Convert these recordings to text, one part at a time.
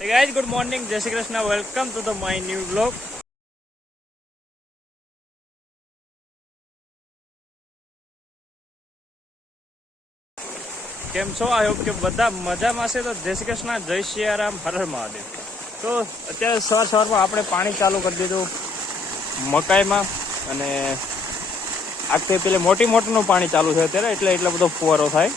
Hey guys, good morning. Jai Shri Krishna. Welcome to the my new vlog. કેમ છો? I hope કે બધા મજામાં છે. તો જય શ્રી કૃષ્ણ, જય સિયારામ, હર હર મહાદેવ. તો અત્યારે સવારમાં આપણે પાણી ચાલુ કરી દીધું મકાઈમાં, અને આખતે પેલે મોટીનું પાણી ચાલુ છે અત્યારે, એટલે એટલો બધો ફુવારો થાય.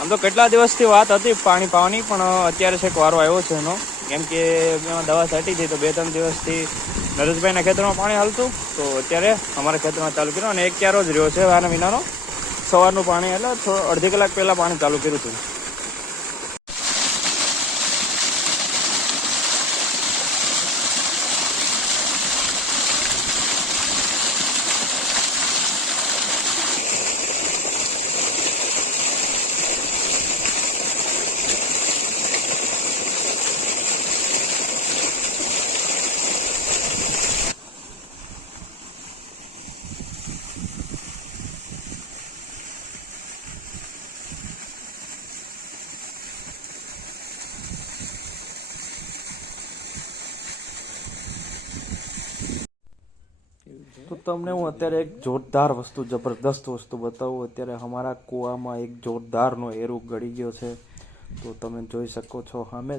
આમ તો કેટલા દિવસથી વાત હતી પાણી પાવાની, પણ અત્યારે છેક વારો આવ્યો છે એનો. કેમ કે એમાં દવા છાંટી હતી, તો 2-3 દિવસથી નરેશભાઈના ખેતરમાં પાણી હાલતું, તો અત્યારે અમારા ખેતરમાં ચાલુ કર્યું. અને એક ક્યારો જ રહ્યો છે આના વિનાનો. સવારનું પાણી એટલે અડધી કલાક પહેલાં પાણી ચાલુ કર્યું હતું. તો તમને હું અત્યારે એક જોરદાર વસ્તુ, જબરદસ્ત વસ્તુ બતાવું. અત્યારે અમારા કૂવામાં એક જોરદારનો એરો ગળી ગયો છે. તો તમે જોઈ શકો છો સામે.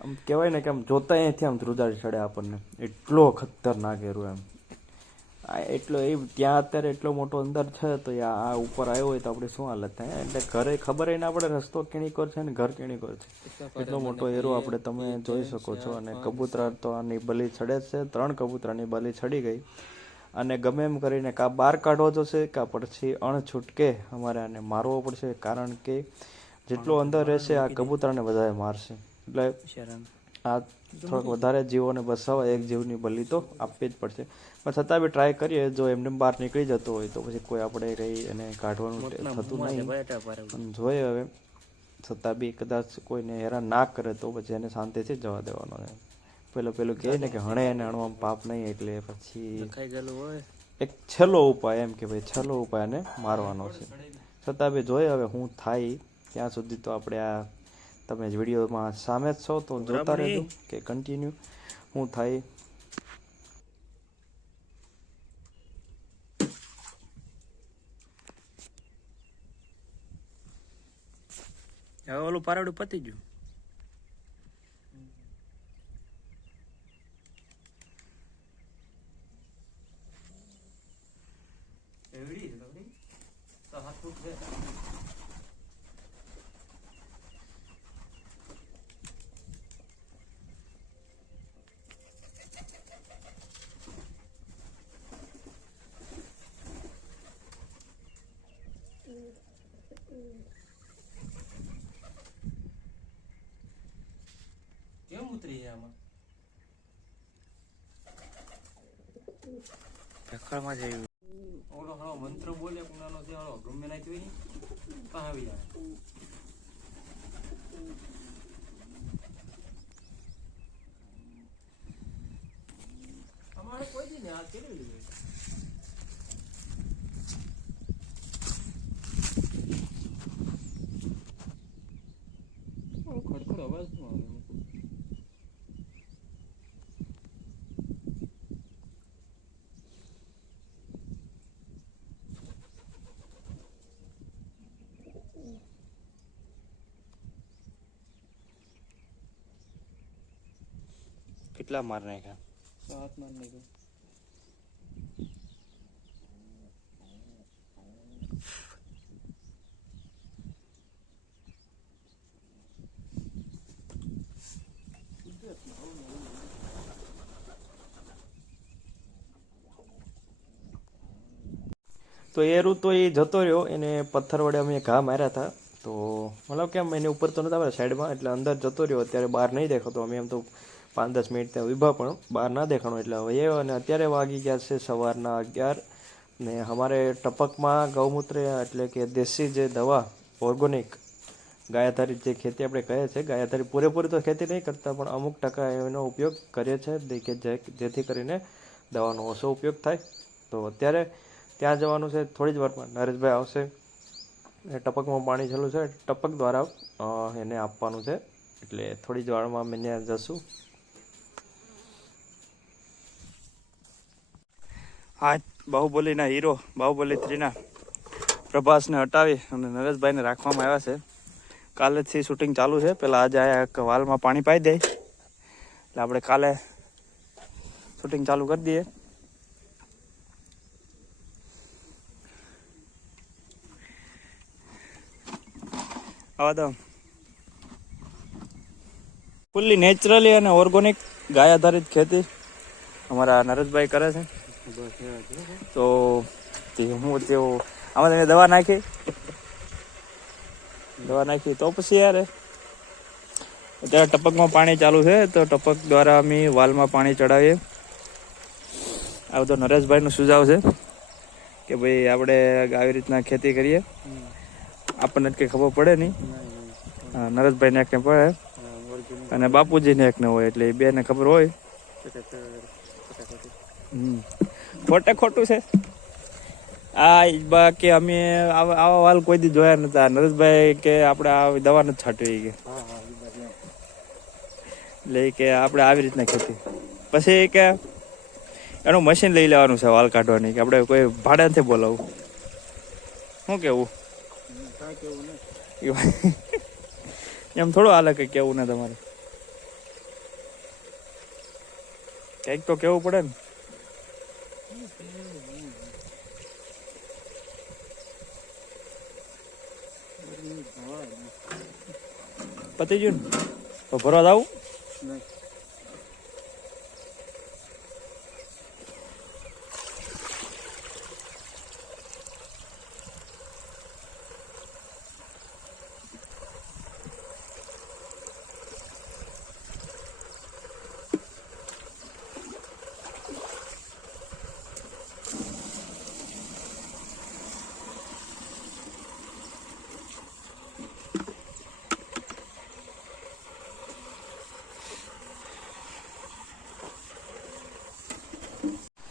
આમ કહેવાય ને કે આમ જોતા અહીંથી આમ ધ્રુજારી ચડે આપણને, એટલો ખતરનાક એરો એમ. એટલો એ ત્યાં અત્યારે એટલો મોટો અંદર છે, તો આ ઉપર આવ્યો હોય તો આપણે શું હાલત થાય. એટલે ઘરે ખબર એને આપણે રસ્તો કેણી કર છે ને ઘર કેણી કર છે. એટલો મોટો એરો આપણે તમે જોઈ શકો છો. અને કબૂતરા તો આની બલી ચડે જ છે. 3 કબૂતરાની બલી ચડી ગઈ. અને ગમે એમ કરીને કાં બહાર કાઢવો જશે, કાં પછી અણછૂટકે અમારે આને મારવો પડશે. કારણ કે જેટલો અંદર રહેશે આ કબૂતરાને વધારે મારશે. એટલે આ થોડોક વધારે જીવોને બસાવવા એક જીવની બલી તો આપવી જ પડશે. પણ છતાં બી ટ્રાય કરીએ. જો એમને બહાર નીકળી જતો હોય તો પછી કોઈ આપણે રહી એને કાઢવાનું થતું નહીં. પણ જોઈએ હવે, છતાં બી કદાચ કોઈને હેરાન ના કરે તો પછી એને શાંતિથી જવા દેવાનો. પેલું કહે ને કે હણે એને હણવામાં પાપ નહીં. એટલે પછી એક છેલ્લો ઉપાય, એમ કે ભાઈ છેલ્લો ઉપાય એને મારવાનો છે. છતાં બી જોઈએ હવે હું થાય ત્યાં સુધી. તો આપણે આ તમે જ વિડીયોમાં સામે જ છો, તો જોતા રહેજો કે કન્ટિન્યુ હું થાય. હવે ઓલું પારડું પતી ગયું. કેમ ઉતરી છે આમાં? ઢક્કણમાં જઈ ઓલો હળો મંત્ર બોલે કુણાનો છે, હળો ગમે ના જોઈ પા આવી જાય. અમારે કોઈ દી ને આ કેવી લીધી ખડખડ અવાજ શું આવે? કેટલા માર નાખ્યા? 7 માર નાખ્યા. તો એરું તો એ જતો રહ્યો. એને પથ્થર વડે અમે ઘા માર્યા હતા. તો મતલબ કેમ એને ઉપર તો નહોતા આવ્યા સાઈડમાં, એટલે અંદર જતો રહ્યો. અત્યારે બહાર નહીં દેખાતો. અમે એમ તો 5-10 મિનિટ ત્યાં ઊભા, પણ બહાર ના દેખાણો. એટલે હવે એ, અને અત્યારે વાગી ગયા છે સવારના 11. ને અમારે ટપકમાં ગૌમૂત્ર એટલે કે દેશી જે દવા ઓર્ગોનિક ગાયાધારી જે ખેતી આપણે કહે છે, ગાયાધારી પૂરેપૂરી તો ખેતી નહીં કરતા, પણ અમુક ટકા એનો ઉપયોગ કરીએ છીએ કે જેથી કરીને દવાનો ઓછો ઉપયોગ થાય. તો અત્યારે ત્યાં જવાનું છે થોડી જ વારમાં. નરેશભાઈ આવશે એ ટપકમાં પાણી ચાલુ છે, ટપક દ્વારા એને આપવાનું છે, એટલે થોડી જ વારમાં અમે ત્યાં જશું. હા, બાહુબલીના હીરો બાહુબલી 3ના પ્રભાસને હટાવી અને નરેશભાઈને રાખવામાં આવ્યા છે. કાલેથી શૂટિંગ ચાલુ છે. પહેલાં આજે આયા વાલમાં પાણી પાઈ દે એટલે આપણે કાલે શૂટિંગ ચાલુ કરી દઈએ. આવા તો ફૂલ્લી નેચરલી અને ઓર્ગોનિક ગાય આધારિત ખેતી અમારા નરેશભાઈ કરે છે. તો હું તેઓ આમાં તમે દવા નાખી તો પછી યાર અત્યારે ટપકમાં પાણી ચાલુ છે, તો ટપક દ્વારા અમે વાલમાં પાણી ચડાવીએ. આ બધો નરેશભાઈનો સુઝાવ છે કે ભાઈ આપણે આવી રીતના ખેતી કરીએ. આપણને કંઈ ખબર પડે નહીં, નરેશભાઈને એકને પડે અને બાપુજીને એકને હોય, એટલે એ બેને ખબર હોય. ખોટું છે આ બાકી અમે આવા વાલ કોઈ દી જોયા નતા. નરેશભાઈ કે આપણે આ દવા નથી છાંટવી કે, એટલે કે આપણે આવી રીતના ખેતી. પછી કે એનું મશીન લઈ લેવાનું છે વાલ કાઢવાની, કે આપણે કોઈ ભાડે નથી બોલાવવું. શું કેવું એમ થોડું હાલે કે કેવું ને તમારે કંઈક તો કેવું પડે ને. પતી ગયું ને તો ભરવા આવું.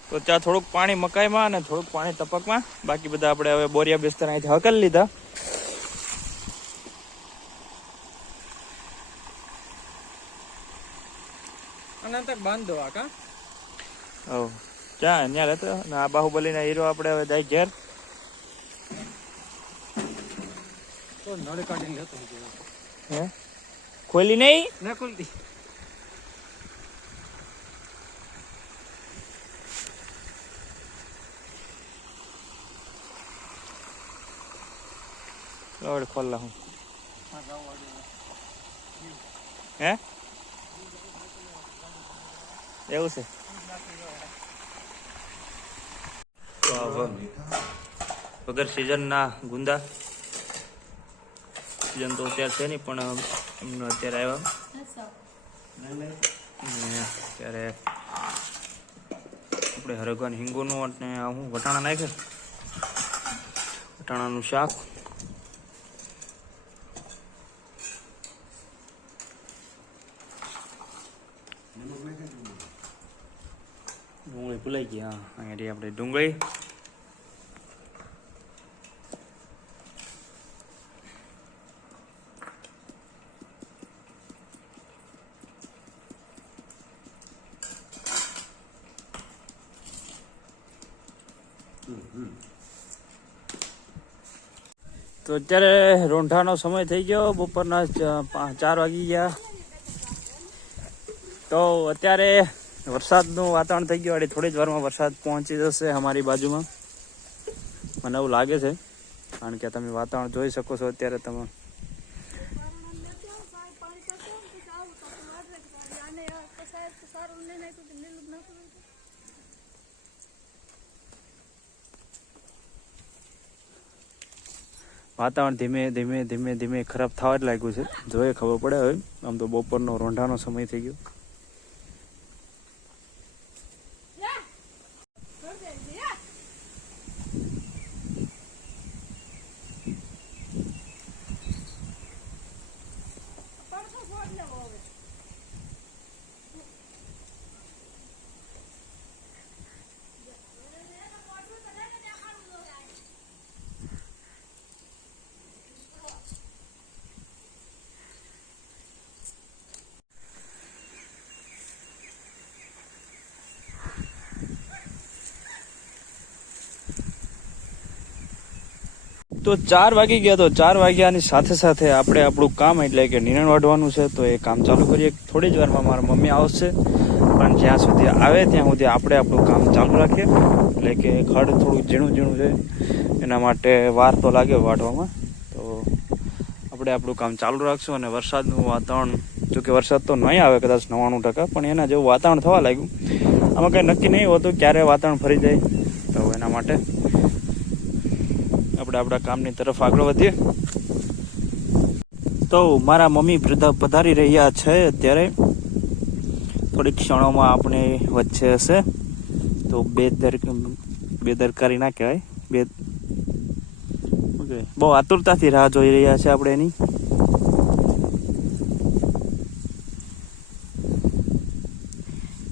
તો ત્યાં થોડુંક પાણી મકાઈમાં અને થોડુંક પાણી ટપકમાં, બાકી બધા આપણે હવે બોરિયા બેસ્તર અહીંથી હકલી લીધા. બાંધો ક્યાં ત્યાં રહેતો. અને આ બાહુબલીના હીરો આપણે હવે જાય ઘેર. હે ખોલી નહીં ના ખોલતી. ખોલ હું હે એવું છે. વગર સિઝનના ગુંદા, સિઝન તો અત્યારે છે નહીં, પણ એમને અત્યારે આવ્યા. ત્યારે આપણે હરગવાન હિંગોનું અને હું વટાણા નાખે, વટાણાનું શાક. ડુંગળી ભૂલાઈ ગઈ. હા, અહીંયાથી આપણે ડુંગળી, તો અત્યારે રોંઢાનો સમય થઈ ગયો. બપોરના 4 વાગી ગયા. તો અત્યારે વરસાદનું વાતાવરણ થઈ ગયું. થોડી જ વારમાં વરસાદ પહોંચી જશે અમારી બાજુમાં, મને એવું લાગે છે, કારણ કે તમે વાતાવરણ જોઈ શકો છો અત્યારે. તમે વાતાવરણ ધીમે ધીમે ધીમે ધીમે ખરાબ થવા જ લાગ્યું છે. જોઈએ ખબર પડે હવે. આમ તો બપોરનો રોંઢાનો સમય થઈ ગયો. તો 4 વાગી ગયા. તો 4 વાગ્યાની સાથે સાથે આપણે આપણું કામ એટલે કે નિરણ વાઢવાનું છે, તો એ કામ ચાલુ કરીએ. થોડી જ વારમાં મારા મમ્મી આવશે, પણ જ્યાં સુધી આવે ત્યાં સુધી આપણે આપણું કામ ચાલુ રાખીએ. એટલે કે ખડ થોડું ઝીણું ઝીણું છે, એના માટે વાર તો લાગે વાઢવામાં. તો આપણે આપણું કામ ચાલુ રાખશું. અને વરસાદનું વાતાવરણ, જોકે વરસાદ તો નહીં આવે કદાચ 99%, પણ એના જેવું વાતાવરણ થવા લાગ્યું. આમાં કંઈ નક્કી નહીં હોતું ક્યારે વાતાવરણ ફરી જાય. તો એના માટે આપણે આપણા કામની તરફ આગળ વધીએ. તો મારા મમ્મી પધારી રહ્યા છે અત્યારે, થોડીક ક્ષણોમાં આપણે વચ્ચે હશે. તો બેદરકારી ના કહેવાય, બહુ આતુરતાથી રાહ જોઈ રહ્યા છે આપણે એની.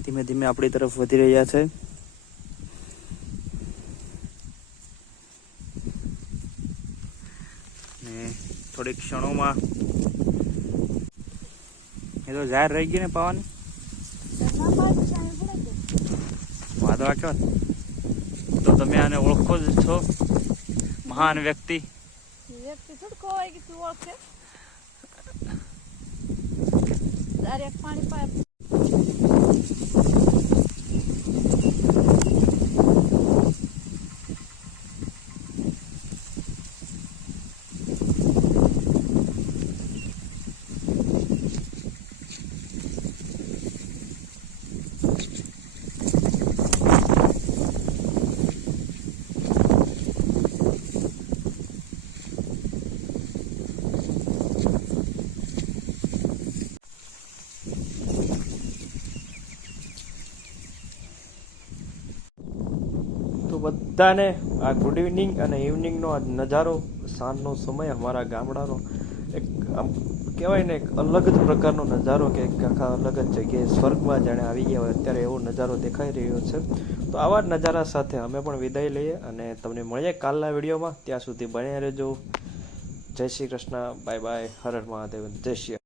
ધીમે ધીમે આપણી તરફ વધી રહ્યા છે. થોડીક ક્ષણોમાં એ તો જાહેર રહી ગઈ ને પાવાની વાદળા કેવા. તો તમે આને ઓળખો જ છો, મહાન વ્યક્તિ. બધાને આ ગુડ ઇવનિંગ અને ઇવનિંગનો આ નજારો, સાંજનો સમય અમારા ગામડાનો એક આમ કહેવાય ને એક અલગ જ પ્રકારનો નજારો, કે આખા અલગ જ જગ્યાએ સ્વર્ગમાં જાણે આવી ગયા હોય અત્યારે એવો નજારો દેખાઈ રહ્યો છે. તો આવા જ નજારા સાથે અમે પણ વિદાય લઈએ અને તમને મળીએ કાલના વિડીયોમાં. ત્યાં સુધી બન્યા રહેજો. જય શ્રી કૃષ્ણ, બાય બાય, હર હર મહાદેવ, જય શ્રી